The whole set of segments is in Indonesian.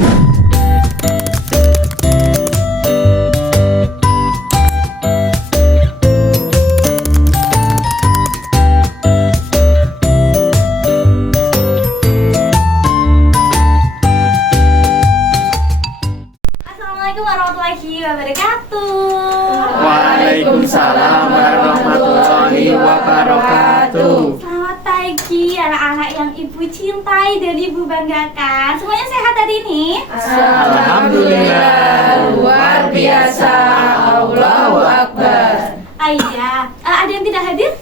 Assalamualaikum warahmatullahi wabarakatuh. Waalaikumsalam warahmatullahi wabarakatuh. Selamat pagi anak-anak yang ibu cintai dan ibu banggakan. Semuanya sehat hari ini? Alhamdulillah, luar biasa. Allahu Akbar. Iya, ada yang tidak hadir?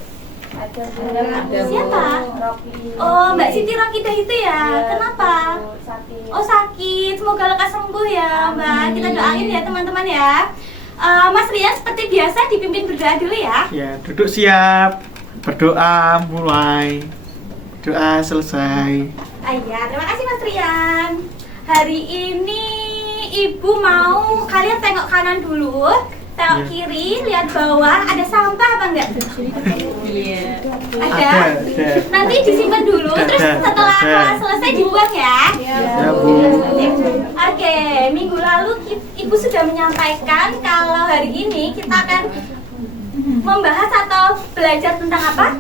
Ada. Siapa? Rocky. Oh, Mbak Siti Rokidah itu ya. Kenapa? Sakit. Oh, sakit. Semoga lekas sembuh ya, Mbak. Kita doain ya teman-teman ya. Mas Rian seperti biasa dipimpin berdoa dulu ya. Ya, duduk siap. Berdoa mulai. Doa selesai. Iya, terima kasih Mas Rian. Hari ini Ibu mau kalian tengok kanan dulu, tengok kiri, lihat bawah, ada sampah apa enggak? Ada. Nanti disimpan dulu, terus setelah kelas selesai dibuang ya. Ya, Bu. Oke, minggu lalu Ibu sudah menyampaikan kalau hari ini kita akan membahas atau belajar tentang apa?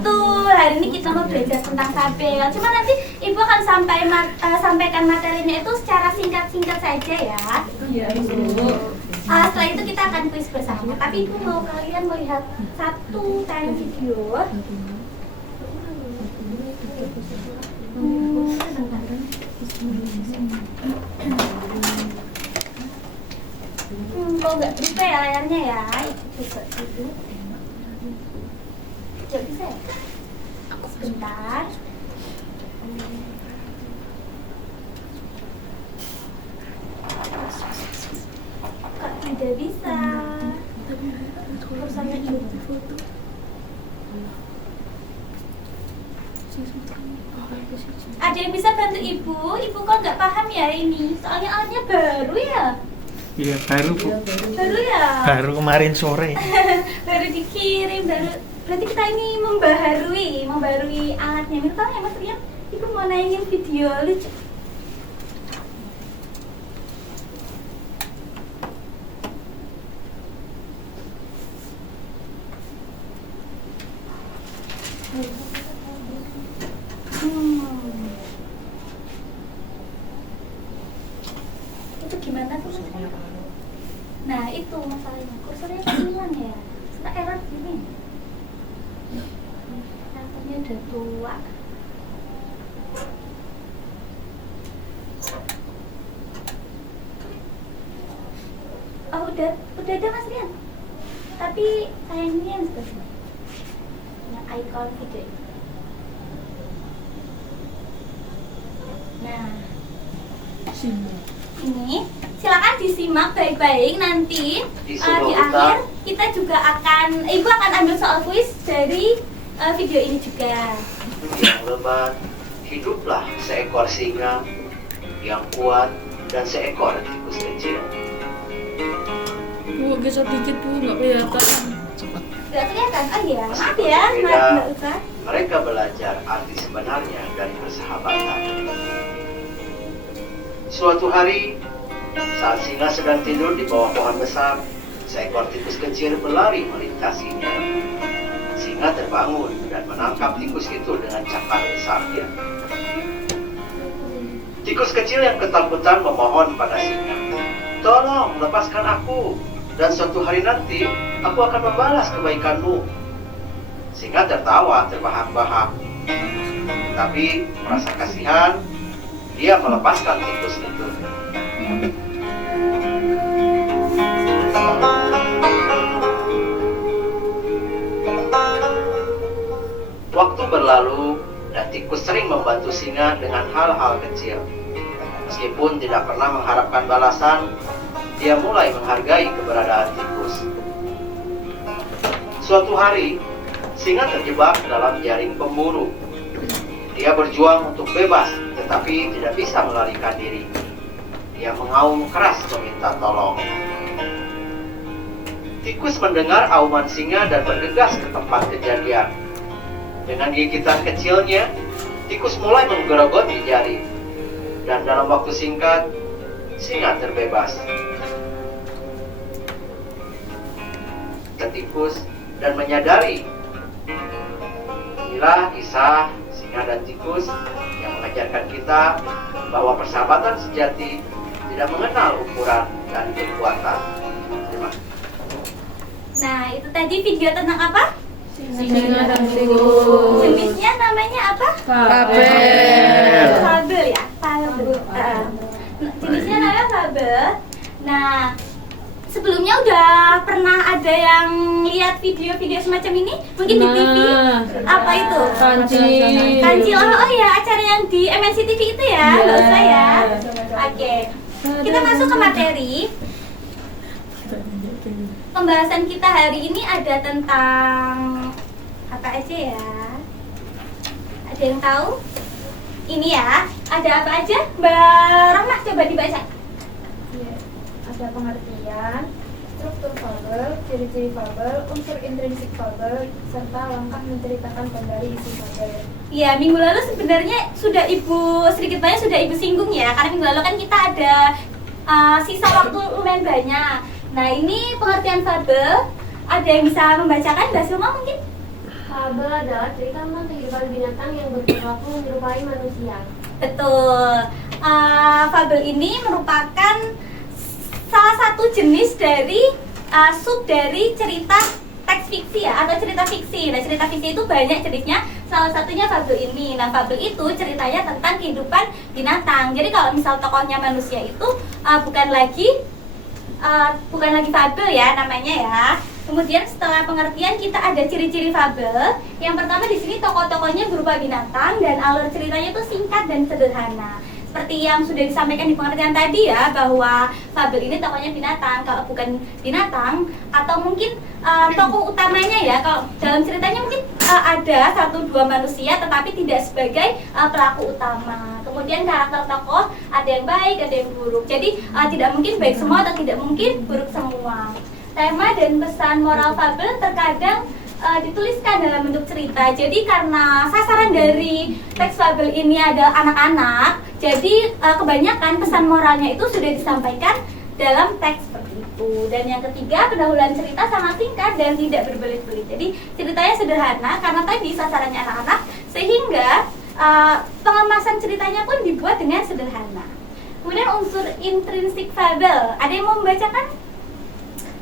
Betul, hari ini kita mau belajar tentang tabel. Cuma nanti Ibu akan sampaikan materinya itu secara singkat-singkat saja ya. Setelah itu kita akan kuis bersama. Tapi Ibu mau kalian melihat satu tayang video. Kok nggak berubah ya layarnya ya? Coba dulu. Coba bisa ya? Sebentar. Kok tidak bisa? Kursornya ini. Ada yang bisa bantu Ibu? Ibu kok nggak paham ya ini? Soalnya alatnya baru ya? Iya, baru, Bu. Baru ya? Baru kemarin sore. Baru dikirim, berarti kita ini membaharui alatnya. Minta ya Mas Rian, Ibu mau naikin video lucu. Itu gimana tuh? Nah itu masalahnya, kursornya hilang ya. Sudah error gini. Laptopnya udah tua. Oh udah ada Mas Rian. Tapi sayangnya yang sebelah yang icon video. Nah, ini silakan disimak baik-baik nanti di akhir kita juga akan Ibu akan ambil soal kuis dari video ini juga. Yang lebat, hiduplah seekor singa yang kuat dan seekor tikus kecil. Bu, geser dikit Bu, nggak kelihatan. Gak kelihatan? Oh iya, maaf ya, Berbeda, Mbak Uta. mereka belajar arti sebenarnya dari persahabatan. Suatu hari, saat singa sedang tidur di bawah pohon besar, seekor tikus kecil berlari melintasinya. Singa terbangun dan menangkap tikus itu dengan cakar besarnya. Tikus kecil yang ketakutan memohon pada singa, "Tolong lepaskan aku, dan suatu hari nanti aku akan membalas kebaikanmu." Singa tertawa terbahak-bahak, tapi merasa kasihan, dia melepaskan tikus itu. Waktu berlalu dan tikus sering membantu singa dengan hal-hal kecil. Meskipun tidak pernah mengharapkan balasan, dia mulai menghargai keberadaan tikus. Suatu hari, singa terjebak dalam jaring pemburu. Dia berjuang untuk bebas, tetapi tidak bisa melarikan diri. Dia mengaum keras meminta tolong. Tikus mendengar auman singa dan bergegas ke tempat kejadian. Dengan gigitan kecilnya, tikus mulai menggerogoti jaring. dan dalam waktu singkat, singa terbebas. Dan tikus dan menyadari. Inilah kisah singa dan tikus yang mengajarkan kita bahwa persahabatan sejati tidak mengenal ukuran dan kekuatan. Terima kasih. Nah, itu tadi video tentang apa? Singa dan tikus. Jenisnya namanya apa? Fabel. Fabel ya? Fabel. Jenisnya namanya fabel. Nah, sebelumnya udah pernah ada yang lihat video-video semacam ini? Mungkin di TV? Apa itu? Kancil. Kancil, oh ya, acara yang di MNC TV itu ya? Nggak usah ya? Oke, kita masuk ke materi. Pembahasan kita hari ini ada tentang apa aja ya? Ada yang tahu? Ini ya, ada apa aja? Mbak Rahmah coba dibaca. Ya, ada pengertian, struktur fabel, ciri-ciri fabel, unsur intrinsik fabel, serta langkah menceritakan kembali isi fabel. Ya, minggu lalu sebenarnya sudah sedikit banyak sudah Ibu singgung ya, karena minggu lalu kan kita ada sisa waktu lumayan banyak. Nah, ini pengertian fabel, ada yang bisa membacakan? Mbak Silma mungkin? Fabel adalah cerita tentang kehidupan binatang yang berperilaku menyerupai manusia. Betul. Fabel ini merupakan salah satu jenis dari sub dari cerita teks fiksi ya, atau cerita fiksi. Nah, cerita fiksi itu banyak jenisnya, salah satunya fabel ini. Nah, fabel itu ceritanya tentang kehidupan binatang. Jadi kalau misal tokohnya manusia itu bukan lagi fabel ya namanya ya. Kemudian setelah pengertian kita ada ciri-ciri fabel. Yang pertama di sini tokoh-tokohnya berupa binatang dan alur ceritanya itu singkat dan sederhana. Seperti yang sudah disampaikan di pengertian tadi ya, bahwa fabel ini tokohnya binatang. Kalau bukan binatang atau mungkin tokoh utamanya ya, kalau dalam ceritanya mungkin ada 1-2 manusia tetapi tidak sebagai pelaku utama. Kemudian karakter tokoh ada yang baik, ada yang buruk. Jadi tidak mungkin baik semua atau tidak mungkin buruk semua. Tema dan pesan moral fabel terkadang dituliskan dalam bentuk cerita. Jadi karena sasaran dari teks fabel ini adalah anak-anak, jadi kebanyakan pesan moralnya itu sudah disampaikan dalam teks seperti itu. Dan yang ketiga, pendahuluan cerita sangat singkat dan tidak berbelit-belit. Jadi ceritanya sederhana karena tadi sasarannya anak-anak, sehingga pengemasan ceritanya pun dibuat dengan sederhana. Kemudian unsur intrinsik fabel, ada yang mau membacakan?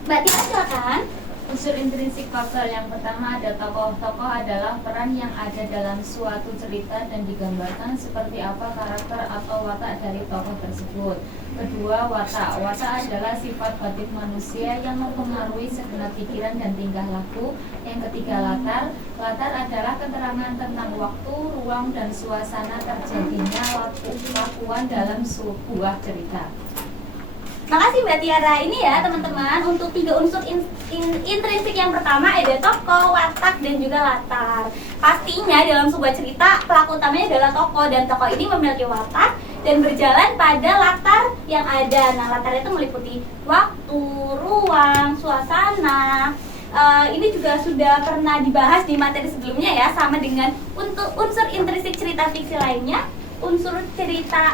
Mbak Tina silakan. Unsur intrinsik fabel yang pertama ada tokoh-tokoh adalah peran yang ada dalam suatu cerita dan digambarkan seperti apa karakter atau watak dari tokoh tersebut. Kedua, watak. Watak adalah sifat batin manusia yang mempengaruhi segenap pikiran dan tingkah laku. Yang ketiga, latar. Latar adalah keterangan tentang waktu, ruang, dan suasana terjadinya lakuan dalam sebuah cerita. Makasih Mbak Tiara. Ini ya teman-teman, untuk 3 unsur intrinsik yang pertama ada tokoh, watak, dan juga latar. Pastinya dalam sebuah cerita pelaku utamanya adalah tokoh, dan tokoh ini memiliki watak dan berjalan pada latar yang ada. Nah, latar itu meliputi waktu, ruang, suasana. Ini juga sudah pernah dibahas di materi sebelumnya ya, sama dengan untuk unsur intrinsik cerita fiksi lainnya. Unsur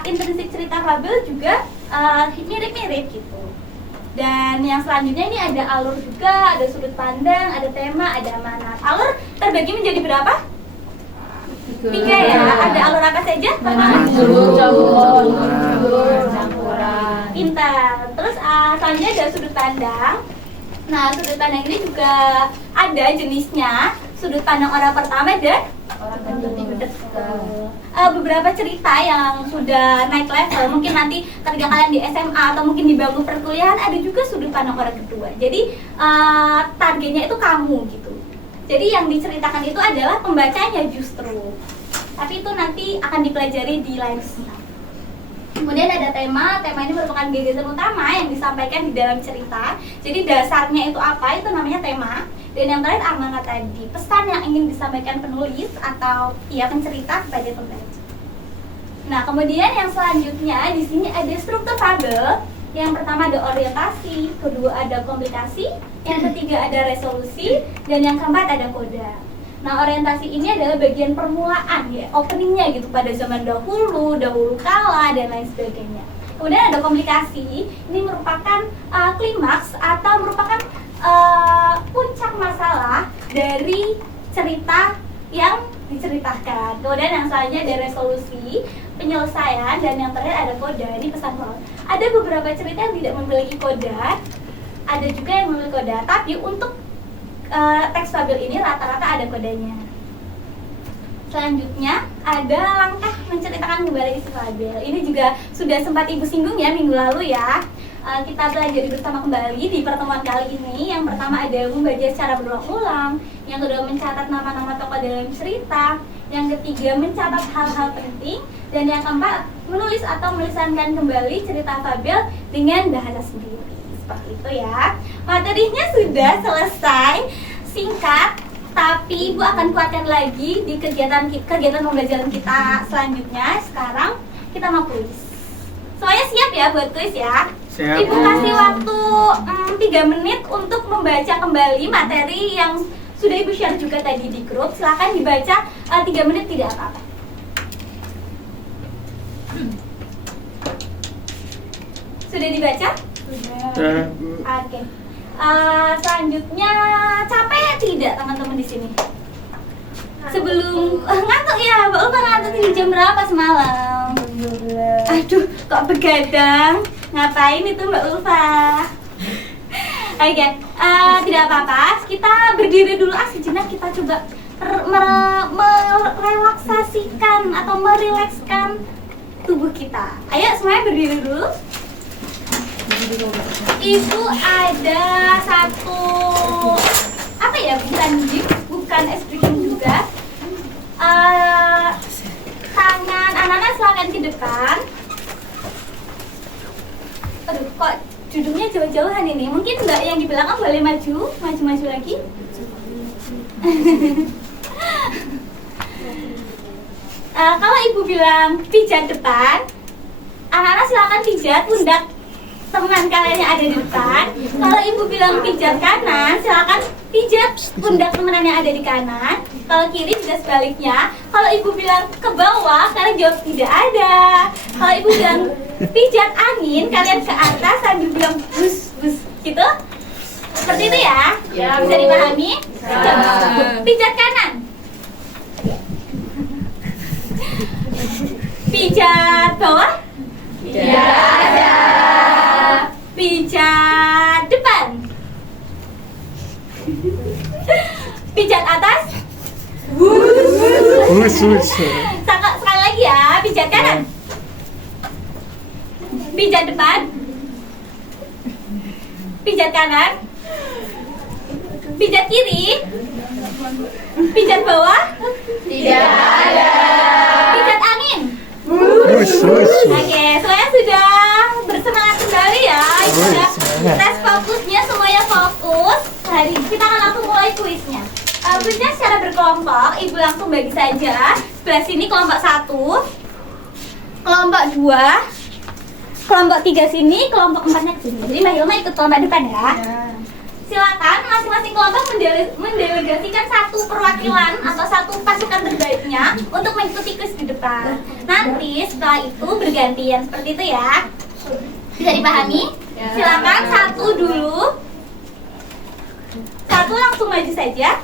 intrinsik cerita fabel juga mirip-mirip gitu. Dan yang selanjutnya ini ada alur juga, ada sudut pandang, ada tema, ada amanat. Alur terbagi menjadi berapa? 3 ya. Ada alur apa saja? Campuran. Pintar. Terus selanjutnya ada sudut pandang. Nah, sudut pandang ini juga ada jenisnya. Sudut pandang orang pertama dan orang kedua. Beberapa cerita yang sudah naik level, mungkin nanti ketika kalian di SMA atau mungkin di bangku perkuliahan, ada juga sudut pandang orang kedua. Jadi targetnya itu kamu gitu. Jadi yang diceritakan itu adalah pembacanya justru. Tapi itu nanti akan dipelajari di lain kesempatan. Kemudian ada tema ini merupakan gagasan utama yang disampaikan di dalam cerita. Jadi dasarnya itu apa? Itu namanya tema. Dan yang terakhir amanat tadi, pesan yang ingin disampaikan penulis atau pencerita kepada pembaca. Nah, kemudian yang selanjutnya di sini ada struktur fabel. Yang pertama ada orientasi, kedua ada komplikasi, yang ketiga ada resolusi, dan yang keempat ada koda. Nah, orientasi ini adalah bagian permulaan ya, openingnya gitu pada zaman dahulu kala dan lain sebagainya. Kemudian ada komplikasi, ini merupakan klimaks atau merupakan puncak masalah dari cerita yang diceritakan. Kemudian yang selanjutnya ada resolusi, penyelesaian, dan yang terakhir ada koda. Ini pesan moral. Ada beberapa cerita yang tidak memiliki koda, ada juga yang memiliki koda, tapi untuk teks fabel ini rata-rata ada kodanya. Selanjutnya ada langkah menceritakan kembali isi fabel. Ini juga sudah sempat Ibu singgung ya minggu lalu ya. Kita pelajari bersama kembali di pertemuan kali ini. Yang pertama ada membaca secara berulang-ulang, yang kedua mencatat nama-nama tokoh dalam cerita, yang ketiga mencatat hal-hal penting, dan yang keempat menulis atau melisankan kembali cerita fabel dengan bahasa sendiri. Seperti itu ya. Materinya sudah selesai, singkat, tapi Ibu akan kuatkan lagi di kegiatan pembelajaran kita selanjutnya. Sekarang kita mau kuis. Semuanya siap ya buat kuis ya? Siap. Ibu kasih waktu 3 menit untuk membaca kembali materi yang sudah Ibu share juga tadi di grup. Silakan dibaca 3 menit, tidak apa-apa. Sudah dibaca? Sudah, Bu. Oke. Selanjutnya capek tidak teman-teman di sini? Sebelum ngantuk ya, Mbak Ulfa ngantuk di jam berapa semalam? Aduh, kok begadang? Ngapain itu Mbak Ulfa? Oke, tidak apa-apa. Kita berdiri dulu sejenak, kita coba merelaksasikan atau merilekskan tubuh kita. Ayo semuanya berdiri dulu. Itu ada satu apa ya, bukan es breaking juga. Tangan anak-anak silakan ke depan. Aduh, kok duduknya jauh-jauhan ini. Mungkin Mbak yang di belakang boleh maju lagi. Kalau Ibu bilang pijat depan, anak-anak silakan pijat pundak teman kalian yang ada di depan. Kalau Ibu bilang pijat kanan, silakan pijat pundak teman yang ada di kanan. Kalau kiri juga sebaliknya. Kalau Ibu bilang ke bawah, kalian jawab tidak ada. Kalau Ibu bilang pijat angin, kalian ke atas sambil bilang bus bus gitu. Seperti itu ya? Ya, Bisa Bu. dipahami? Coba. Pijat kanan. Pijat bawah. Tidak ada. Pijat depan. Pijat atas. Sekali lagi ya, pijat kanan. Pijat depan. Pijat kanan. Pijat kiri. Pijat bawah. Tidak ada. Pijat angin. Wus. Oke, semuanya sudah bersemangat kembali ya. Sudah tes fokusnya, semuanya fokus. Hari ini kita akan langsung mulai kuisnya. Kuisnya secara berkelompok, Ibu langsung bagi saja. Sebelah sini kelompok 1, kelompok 2, kelompok 3 sini, kelompok 4-nya ke sini. Jadi Mbak Hilma ikut kelompok depan ya. Silakan masing-masing kelompok mendelegasikan satu perwakilan atau satu pasukan terbaiknya untuk mengikuti kuis di depan. Nanti setelah itu bergantian seperti itu ya. Bisa dipahami? Silakan satu dulu. Satu langsung maju saja.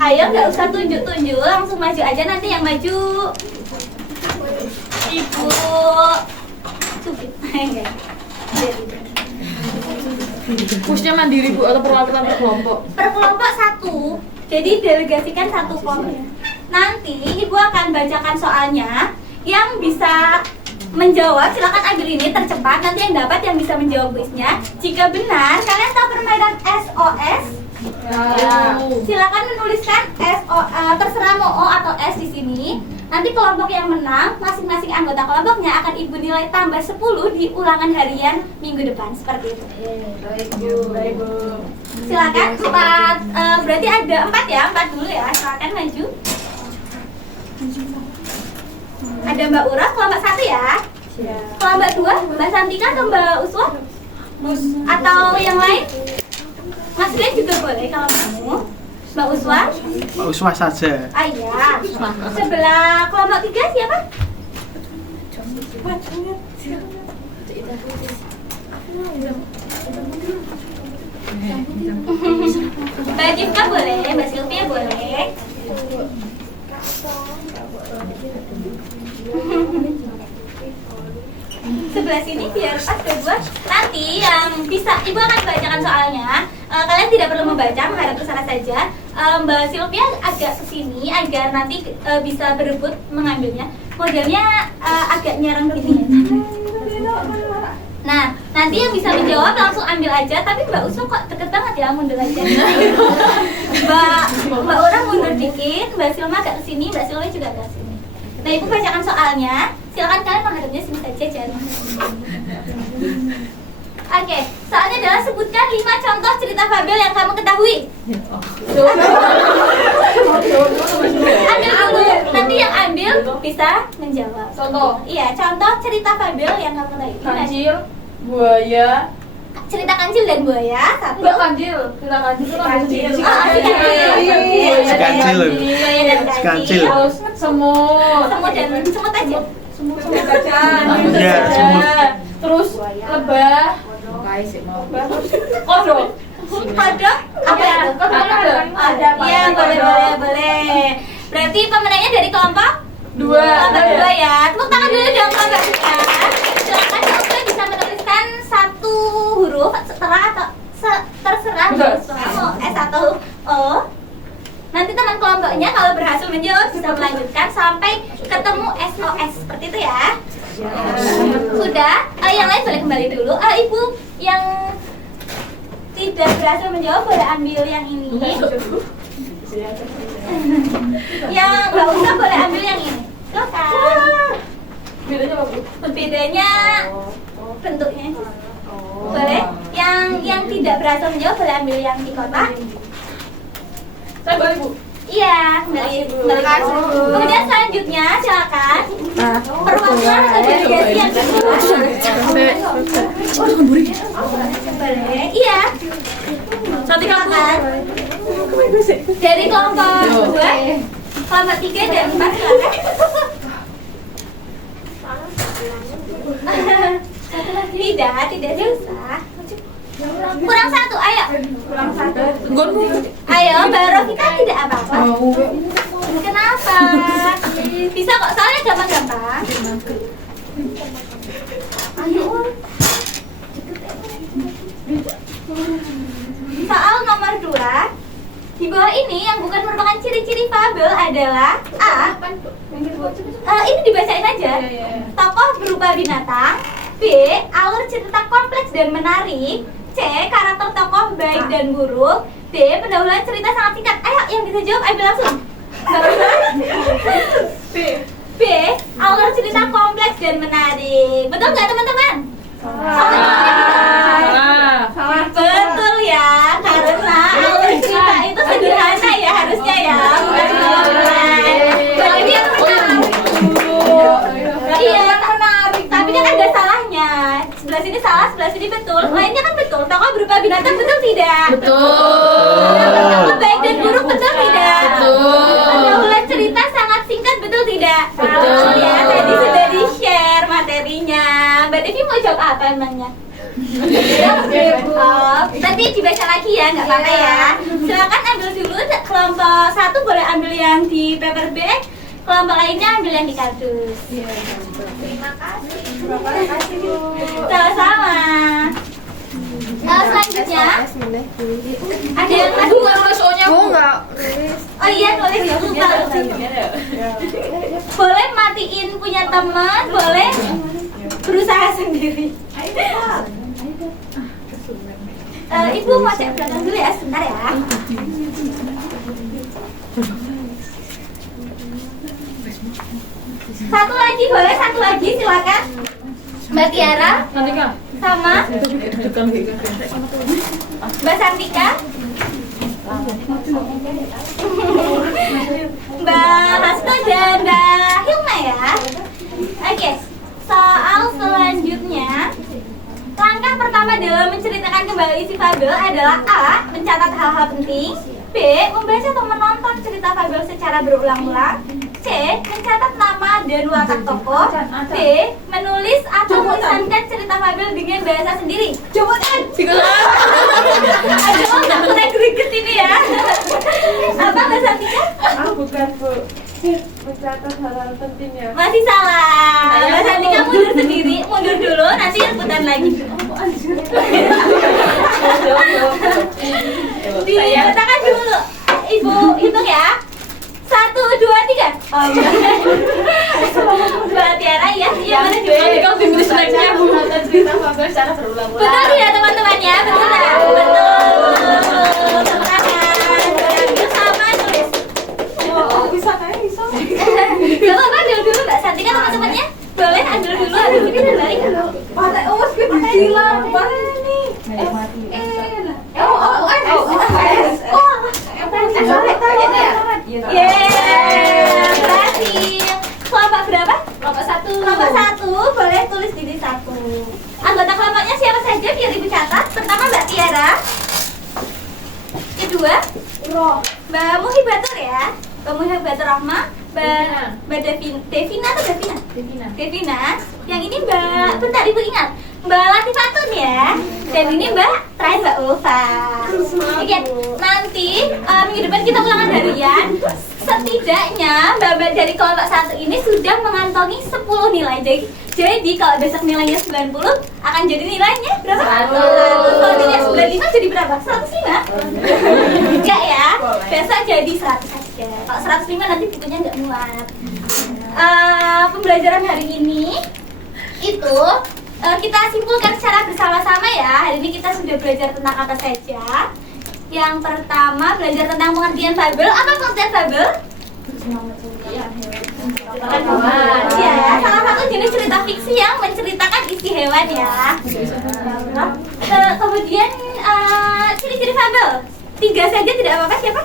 Ayo, nggak usah tunjuk-tunjuk, langsung maju aja. Nanti yang maju Ibu Cubit. Pushnya mandiri Bu atau perwakilan per kelompok? Per kelompok 1. Jadi delegasikan satu kelompok. Nanti Ibu akan bacakan soalnya. Yang bisa menjawab silakan ambil ini tercepat. Nanti yang dapat yang bisa menjawab kuisnya. Jika benar, kalian tahu permainan SOS? Silakan menuliskan terserah mau O atau S di sini. Nanti kelompok yang menang, masing-masing anggota kelompoknya akan Ibu nilai tambah 10 di ulangan harian minggu depan. Seperti itu. Baik Bu. Silakan 4, berarti ada 4 ya, 4 dulu ya. Silakan maju. Ada Mbak Ura, kelompok 1 ya. Kelompok 2, Mbak Santika atau Mbak Uswa? Atau yang lain? Mas Hasrian juga boleh kalau mau. Mbak Uswa? Mbak Uswa saja. Ah iya. Sebelah kelompok 3 siapa? Mbak Jifka boleh, Mbak Sylvia boleh. Sebelah sini biar pas kedua. Nanti yang bisa Ibu akan bacakan soalnya. Kalian tidak perlu membaca, menghadap ke sana saja. Mbak Sylvia agak ke sini agar nanti bisa berebut mengambilnya. Modelnya agak nyerang ke sini. Nah, nanti yang bisa menjawab langsung ambil aja. Tapi Mbak Usung kok deket banget ya, mundur aja. Mbak Ura mundur dikit, Mbak Silma agak kesini, Mbak Silma juga agak kesini. Nah, Ibu bacakan soalnya. Silakan kalian menghadapnya sini saja, jangan. Oke, soalnya adalah sebutkan 5 contoh cerita fabel yang kamu ketahui. Ambil dulu, nanti yang ambil bisa menjawab. Contoh. Iya, contoh cerita fabel yang kamu ketahui. Kancil, buaya. Cerita kancil dan buaya. Satu. Enggak kancil, cerita kancil itu langsung Si kancil. Si kancil. Buaya dan Si kancil. Terus semut. Semut dan semut aja. Semut kacang. Iya, semut. Terus lebah. Kodok. Kodok apa ya? Ada. Iya, boleh. Berarti pemenangnya dari kelompok 2. kelompok 2 ya. Tepuk tangan dulu dong kelompok 2. Silakan Mbak bisa menuliskan 1 huruf setelah atau terserah mau S atau O. Nanti teman kelompoknya kalau berhasil menjawab bisa melanjutkan sampai ketemu SOS seperti itu ya. Sudah, yang lain boleh kembali dulu. Ibu yang tidak berhasil menjawab boleh ambil yang ini. Yang nggak usah boleh ambil yang ini. Silakan. Bedanya apa, Bu? Bedanya bentuknya. Boleh. Yang tidak berhasil menjawab boleh ambil yang di kotak. Saya boleh, Bu. Iya, kembali. Kemudian selanjutnya silakan. Perwakilan atau delegasi yang kedua. Boleh. Iya. Nanti kamu. Dari kelompok 2, kelompok 3 dan 4 silakan. Tidak susah. Kurang 1, ayo. Ayo, Mbak Rofika tidak apa-apa. Kenapa? Bisa kok, soalnya gampang-gampang. Ayo. Soal nomor 2. Di bawah ini yang bukan merupakan ciri-ciri fabel adalah A. Ini dibacain aja. Tokoh berupa binatang. B. Alur cerita kompleks dan menarik. C. Karakter tokoh baik dan buruk. D. Pendahuluan cerita sangat singkat. Ayo, yang bisa jawab ambil langsung. B. Alur cerita kompleks dan menarik. Betul nggak teman-teman? Salah. Betul ya, karena alur cerita itu sederhana ya harusnya ya. Berarti yang iya, menarik. Tapi kan ada salahnya. Sebelah sini salah, sebelah sini betul. Lainnya kan betul. Tokoh berupa binatang betul tidak? Tokoh baik dan buruk betul tidak? Pendahuluan cerita sangat singkat betul tidak? Betul ya. Tadi sudah di-share materinya. Mbak Devi mau jawab apa emangnya? Nanti dibaca lagi ya, nggak apa-apa ya. Silakan ambil dulu. Kelompok 1 boleh ambil yang di paper bag. Kelompok lainnya ambil yang di kardus. Terima kasih. Sama-sama. Selanjutnya ada yang lagi nulis O-nya, Bu. Oh iya, nulis ya, lupa. Boleh matiin punya teman, boleh berusaha sendiri. Ibu mau cek belakang dulu ya, sebentar ya. Satu lagi boleh, satu lagi silakan. Mbak Tiara Nanti Kak. sama Mbak Santika, Mbak Hasto dan Mbak Hilma ya. Oke, soal selanjutnya. Langkah pertama dalam menceritakan kembali isi fabel adalah A. mencatat hal-hal penting. B. Membaca atau menonton cerita fabel secara berulang-ulang. C. Mencatat nama dan watak tokoh. D. Menulis atau melisankan cerita fabel dengan bahasa sendiri. Jawaban. Aduh, nggak pernah greget ini ya. Apa Mbak Santika? Bukan Bu. Mencatat hal-hal pentingnya. Masih salah. Mbak Santika mundur sendiri, mundur dulu, nanti rebutan lagi. Dikatakan dulu, Ibu hitung ya. 1, 2, 3. Oh iya. Mbak Tiara ya, iya mana juga. Kau tim snacknya Bu. Menonton cerita fabel secara berulang-ulang. Betul tidak teman-teman ya? Betul nggak? Betul. Tepuk tangan. Ambil sama tulis. Oh, bisa kayak bisa. Gak apa-apa, dulu Mbak Santika teman-temannya. Boleh ambil dulu, habis ini dan balik. Oh, disilang. Mana nih? Berhasil. Kelompok berapa? Kelompok 1. Kelompok 1, boleh tulis di 1. Anggota kelompoknya siapa saja biar Ibu catat. Pertama Mbak Tiara. Kedua Mbak Muhibatur ya. Mbak Muhibatur Rahma. Mbak Devina atau Devina? Devina. Yang ini Mbak, bentar Ibu ingat, Mbak Latifatun ya. Dan ini Mbak terakhir Mbak Ulfa. Oke, nanti minggu depan kita ulangan harian. Setidaknya Mbak dari kelompok 1 ini sudah mengantongi 10 nilai. Jadi kalau besok nilainya 90 akan jadi nilainya berapa? 100. Kalau nilainya 95 jadi berapa? 105? Enggak ya. Besok jadi 100 saja. Kalau 105 nanti bukunya nggak muat. Pembelajaran hari ini itu kita simpulkan secara bersama-sama ya. Hari ini kita sudah belajar tentang apa saja. Yang pertama belajar tentang pengertian fabel. Apa pengertian fabel? Ya, salah satu jenis cerita fiksi yang menceritakan isi hewan ya. Kemudian ciri-ciri fabel. 3 saja tidak apa-apa. Siapa?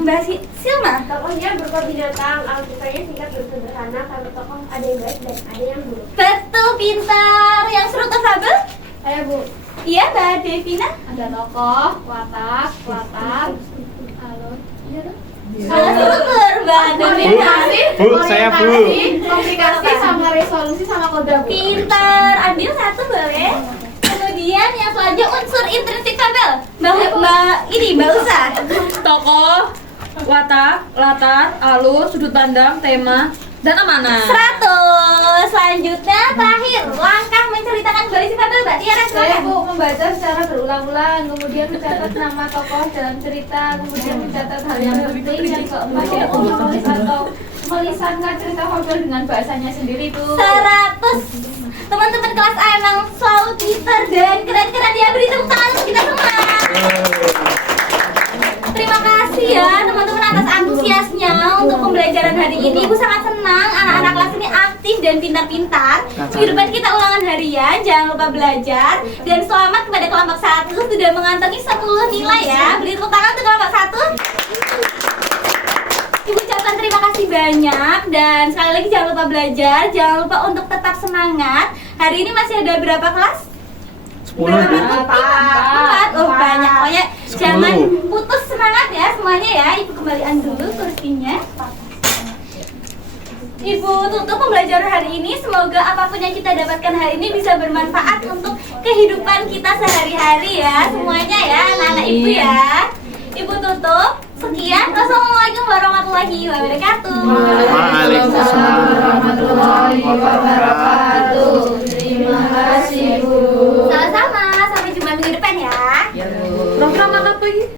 Mbak Silma. Tokohnya berupa binatang, alat ceritanya singkat dan sederhana karena tokoh ada yang baik dan ada yang buruk. Betul, pintar. Yang struktur fabel? Saya Bu. Iya, Mbak Devina. Ada tokoh, watak, lalu Struktur, Mbak Devina. Bu, saya Bu. Komunikasi sama resolusi sama kode Bu. Pintar. Ambil 1 boleh. Kemudian yang selanjutnya unsur intrinsik fabel. Mbak Usa. Tokoh, watak, latar, alur, sudut pandang, tema, dan amanah. 100. Selanjutnya terakhir, langkah menceritakan kembali si fabel. Mbak Tiara, Saya silakan. Bu membaca secara berulang-ulang, kemudian mencatat nama tokoh dalam cerita, kemudian mencatat hal yang penting, yang keempat yaitu menulis atau melisankan cerita fabel dengan bahasanya sendiri Bu. 100. Teman-teman kelas A emang selalu pintar dan keren-keren ya. Beri tepuk tangan untuk kita semua. Terima kasih ya teman-teman atas antusiasnya untuk pembelajaran hari ini. Ibu sangat senang anak-anak kelas ini aktif dan pintar-pintar. Minggu depan kita ulangan harian, jangan lupa belajar. Dan selamat kepada kelompok 1 sudah mengantongi 10 nilai ya. Beri tepuk tangan untuk kelompok 1. Ibu ucapkan terima kasih banyak. Dan sekali lagi jangan lupa belajar. Jangan lupa untuk tetap semangat. Hari ini masih ada berapa kelas? 10. Empat. Oh banyak. Pokoknya 10. jangan putus semangat ya semuanya ya. Ibu kembalian dulu kursinya. Ibu tutup pembelajaran hari ini. Semoga apapun yang kita dapatkan hari ini bisa bermanfaat untuk kehidupan kita sehari-hari ya. Semuanya ya anak-anak ibu ya. Ibu tutup. Sekian. Wassalamualaikum warahmatullahi wabarakatuh. Waalaikumsalam warahmatullahi wabarakatuh. Terima kasih Bu. Sama-sama. Sampai jumpa minggu depan ya. Program apa ini?